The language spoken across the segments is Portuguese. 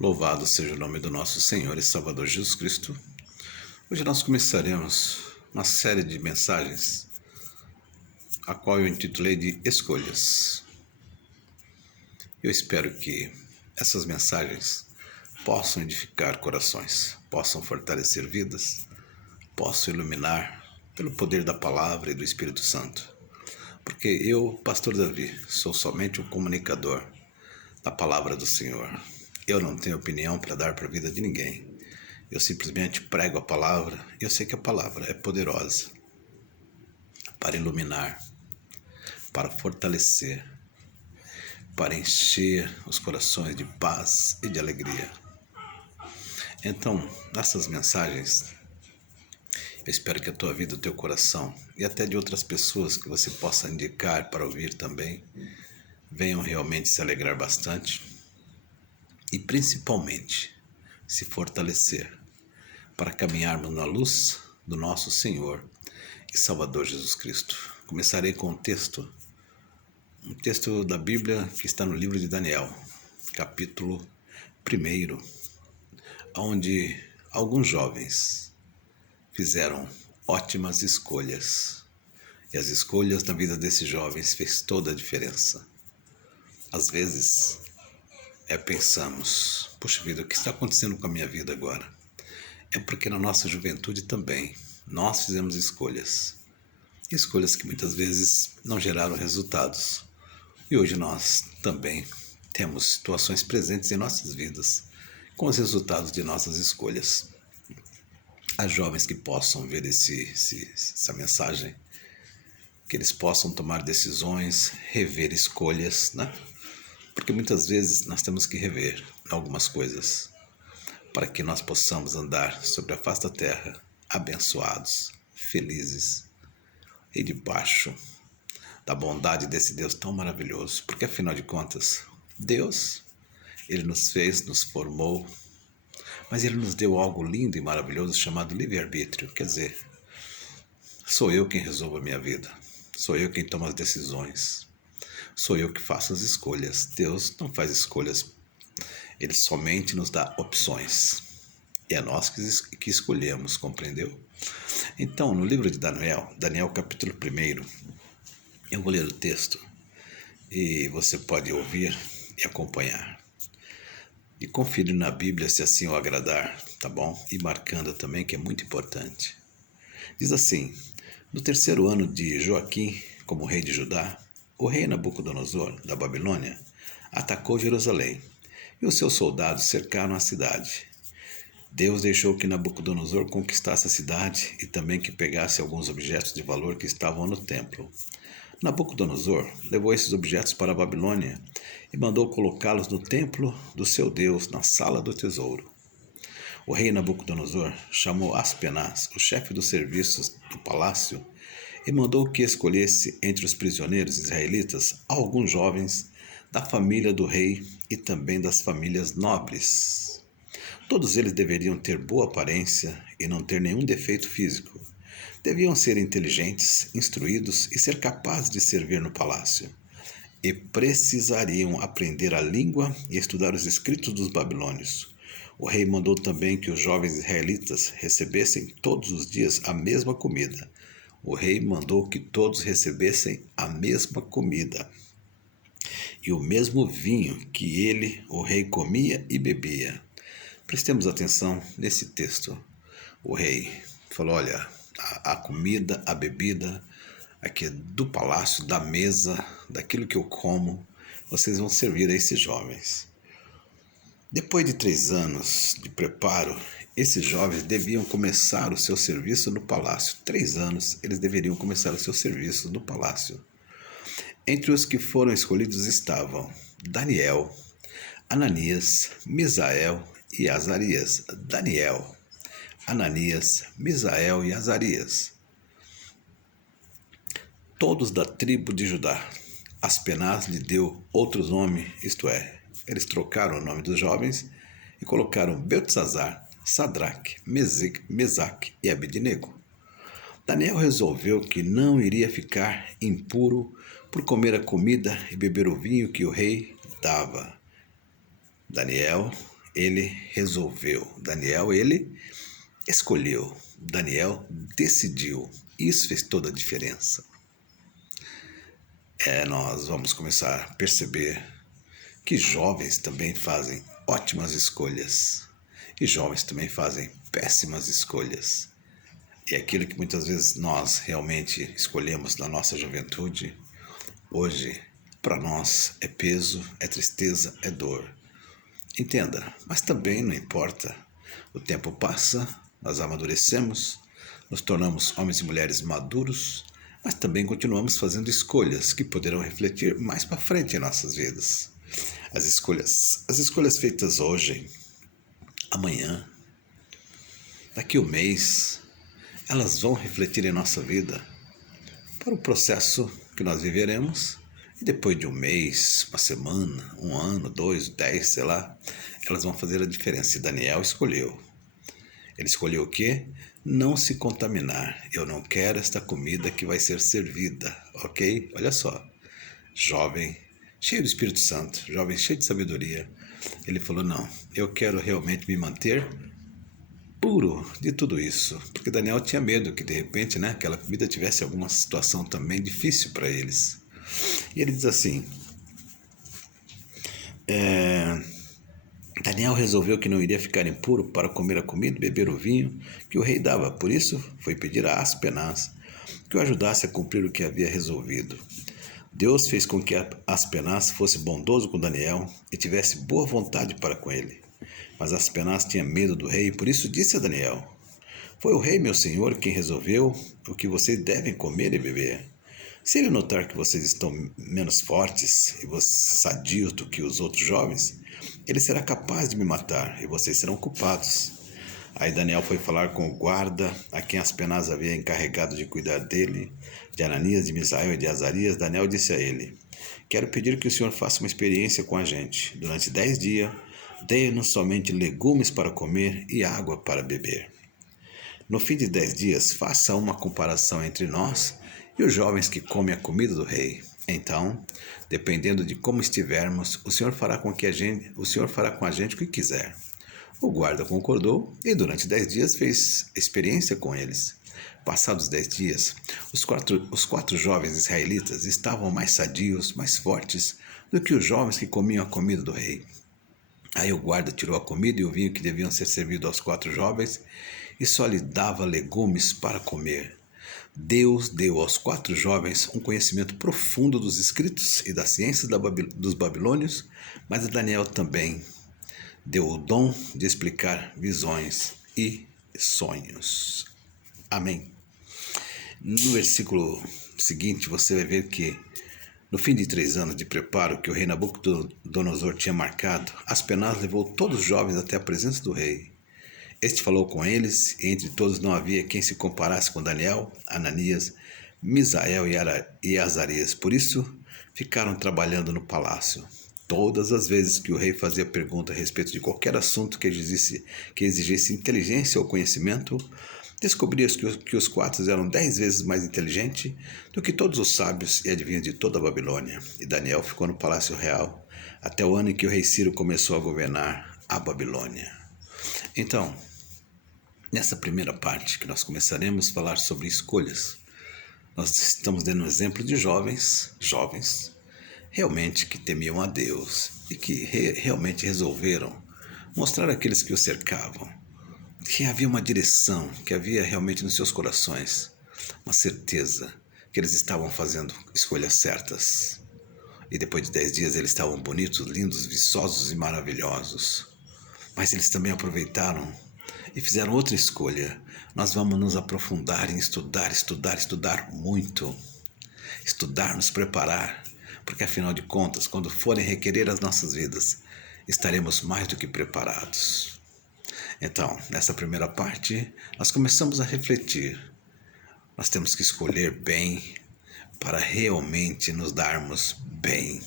Louvado seja o nome do nosso Senhor e Salvador Jesus Cristo. Hoje nós começaremos uma série de mensagens, a qual eu intitulei de Escolhas. Eu espero que essas mensagens possam edificar corações, possam fortalecer vidas, possam iluminar pelo poder da palavra e do Espírito Santo. Porque eu, Pastor Davi, sou somente um comunicador da palavra do Senhor. Eu não tenho opinião para dar para a vida de ninguém. Eu simplesmente prego a palavra e eu sei que a palavra é poderosa para iluminar, para fortalecer, para encher os corações de paz e de alegria. Então, nessas mensagens, eu espero que a tua vida, o teu coração e até de outras pessoas que você possa indicar para ouvir também, venham realmente se alegrar bastante e principalmente se fortalecer para caminharmos na luz do nosso Senhor e Salvador Jesus Cristo. Começarei com um texto da Bíblia que está no livro de Daniel, capítulo 1, onde alguns jovens fizeram ótimas escolhas. E as escolhas na vida desses jovens fez toda a diferença. Às vezes, pensamos, puxa vida, o que está acontecendo com a minha vida agora? É porque na nossa juventude também nós fizemos escolhas que muitas vezes não geraram resultados. E hoje nós também temos situações presentes em nossas vidas com os resultados de nossas escolhas. Há jovens que possam ver essa mensagem, que eles possam tomar decisões, rever escolhas, né? Porque muitas vezes nós temos que rever algumas coisas para que nós possamos andar sobre a face da terra abençoados, felizes e debaixo da bondade desse Deus tão maravilhoso. Porque afinal de contas, Deus, Ele nos fez, nos formou, mas Ele nos deu algo lindo e maravilhoso chamado livre-arbítrio. Quer dizer, sou eu quem resolvo a minha vida, sou eu quem toma as decisões, sou eu que faço as escolhas. Deus não faz escolhas, Ele somente nos dá opções. E é nós que escolhemos, compreendeu? Então, no livro de Daniel capítulo 1, eu vou ler o texto e você pode ouvir e acompanhar. E conferir na Bíblia se assim o agradar, tá bom? E marcando também, que é muito importante. Diz assim: no 3º ano de Joaquim, como rei de Judá, o rei Nabucodonosor, da Babilônia, atacou Jerusalém, e os seus soldados cercaram a cidade. Deus deixou que Nabucodonosor conquistasse a cidade e também que pegasse alguns objetos de valor que estavam no templo. Nabucodonosor levou esses objetos para a Babilônia e mandou colocá-los no templo do seu Deus, na sala do tesouro. O rei Nabucodonosor chamou Aspenaz, o chefe dos serviços do palácio, e mandou que escolhesse entre os prisioneiros israelitas alguns jovens da família do rei e também das famílias nobres. Todos eles deveriam ter boa aparência e não ter nenhum defeito físico. Deviam ser inteligentes, instruídos e ser capazes de servir no palácio. E precisariam aprender a língua e estudar os escritos dos babilônios. O rei mandou também que os jovens israelitas recebessem todos os dias a mesma comida. O rei mandou que todos recebessem a mesma comida e o mesmo vinho que ele, o rei, comia e bebia. Prestemos atenção nesse texto. O rei falou: olha, a comida, a bebida aqui do palácio, da mesa, daquilo que eu como, vocês vão servir a esses jovens. Depois de 3 anos de preparo, esses jovens deviam começar o seu serviço no palácio. 3 anos eles deveriam começar o seu serviço no palácio. Entre os que foram escolhidos estavam Daniel, Ananias, Misael e Azarias. Daniel, Ananias, Misael e Azarias, todos da tribo de Judá. Aspenaz lhe deu outro nome, isto é, eles trocaram o nome dos jovens e colocaram Beltesazar, Sadraque, Mesaque e Abednego. Daniel resolveu que não iria ficar impuro por comer a comida e beber o vinho que o rei dava. Daniel ele resolveu. Daniel, ele escolheu. Daniel decidiu. Isso fez toda a diferença. Nós vamos começar a perceber que jovens também fazem ótimas escolhas. E jovens também fazem péssimas escolhas. E aquilo que muitas vezes nós realmente escolhemos na nossa juventude, hoje, para nós, é peso, é tristeza, é dor. Entenda, mas também não importa. O tempo passa, nós amadurecemos, nos tornamos homens e mulheres maduros, mas também continuamos fazendo escolhas que poderão refletir mais para frente em nossas vidas. As escolhas feitas hoje, amanhã, daqui a um mês, elas vão refletir em nossa vida para o processo que nós viveremos. E depois de um mês, uma semana, um ano, 2, 10, sei lá, elas vão fazer a diferença. E Daniel escolheu. Ele escolheu o quê? Não se contaminar. Eu não quero esta comida que vai ser servida, ok? Olha só, jovem, cheio do Espírito Santo, jovem cheio de sabedoria. Ele falou, não, eu quero realmente me manter puro de tudo isso. Porque Daniel tinha medo que de repente, aquela comida tivesse alguma situação também difícil para eles. E ele diz assim, Daniel resolveu que não iria ficar impuro para comer a comida e beber o vinho que o rei dava. Por isso foi pedir a Aspenaz que o ajudasse a cumprir o que havia resolvido. Deus fez com que Aspenaz fosse bondoso com Daniel e tivesse boa vontade para com ele. Mas Aspenaz tinha medo do rei e por isso disse a Daniel, foi o rei, meu senhor, quem resolveu o que vocês devem comer e beber. Se ele notar que vocês estão menos fortes e sadios do que os outros jovens, ele será capaz de me matar e vocês serão culpados. Aí Daniel foi falar com o guarda, a quem Aspenaz havia encarregado de cuidar dele, de Ananias, de Misael e de Azarias. Daniel disse a ele, quero pedir que o senhor faça uma experiência com a gente. Durante 10 dias, dê-nos somente legumes para comer e água para beber. No fim de 10 dias, faça uma comparação entre nós e os jovens que comem a comida do rei. Então, dependendo de como estivermos, o Senhor fará com a gente o que quiser. O guarda concordou e durante 10 dias fez experiência com eles. Passados 10 dias, os quatro jovens israelitas estavam mais sadios, mais fortes do que os jovens que comiam a comida do rei. Aí o guarda tirou a comida e o vinho que deviam ser servidos aos 4 jovens e só lhe dava legumes para comer. Deus deu aos 4 jovens um conhecimento profundo dos escritos e das ciências dos babilônios, mas a Daniel também deu o dom de explicar visões e sonhos. Amém. No versículo seguinte você vai ver que no fim de 3 anos de preparo que o rei Nabucodonosor tinha marcado, Aspenaz levou todos os jovens até a presença do rei. Este falou com eles, e entre todos não havia quem se comparasse com Daniel, Ananias, Misael e Azarias. Por isso, ficaram trabalhando no palácio. Todas as vezes que o rei fazia pergunta a respeito de qualquer assunto que exigisse inteligência ou conhecimento, descobria que os 4 eram 10 vezes mais inteligentes do que todos os sábios e adivinhos de toda a Babilônia. E Daniel ficou no palácio real até o ano em que o rei Ciro começou a governar a Babilônia. Então, nessa primeira parte que nós começaremos a falar sobre escolhas, nós estamos dando um exemplo de jovens realmente que temiam a Deus e que realmente resolveram mostrar àqueles que o cercavam que havia uma direção, que havia realmente nos seus corações uma certeza que eles estavam fazendo escolhas certas. E depois de 10 dias eles estavam bonitos, lindos, viçosos e maravilhosos. Mas eles também aproveitaram e fizeram outra escolha. Nós vamos nos aprofundar em estudar muito. Estudar, nos preparar, porque afinal de contas, quando forem requerer as nossas vidas, estaremos mais do que preparados. Então, nessa primeira parte, nós começamos a refletir. Nós temos que escolher bem para realmente nos darmos bem,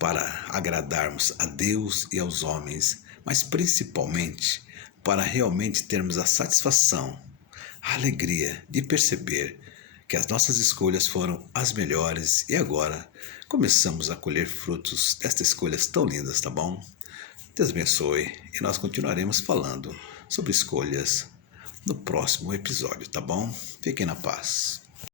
para agradarmos a Deus e aos homens, mas principalmente para realmente termos a satisfação, a alegria de perceber que as nossas escolhas foram as melhores e agora começamos a colher frutos destas escolhas tão lindas, tá bom? Deus abençoe e nós continuaremos falando sobre escolhas no próximo episódio, tá bom? Fiquem na paz.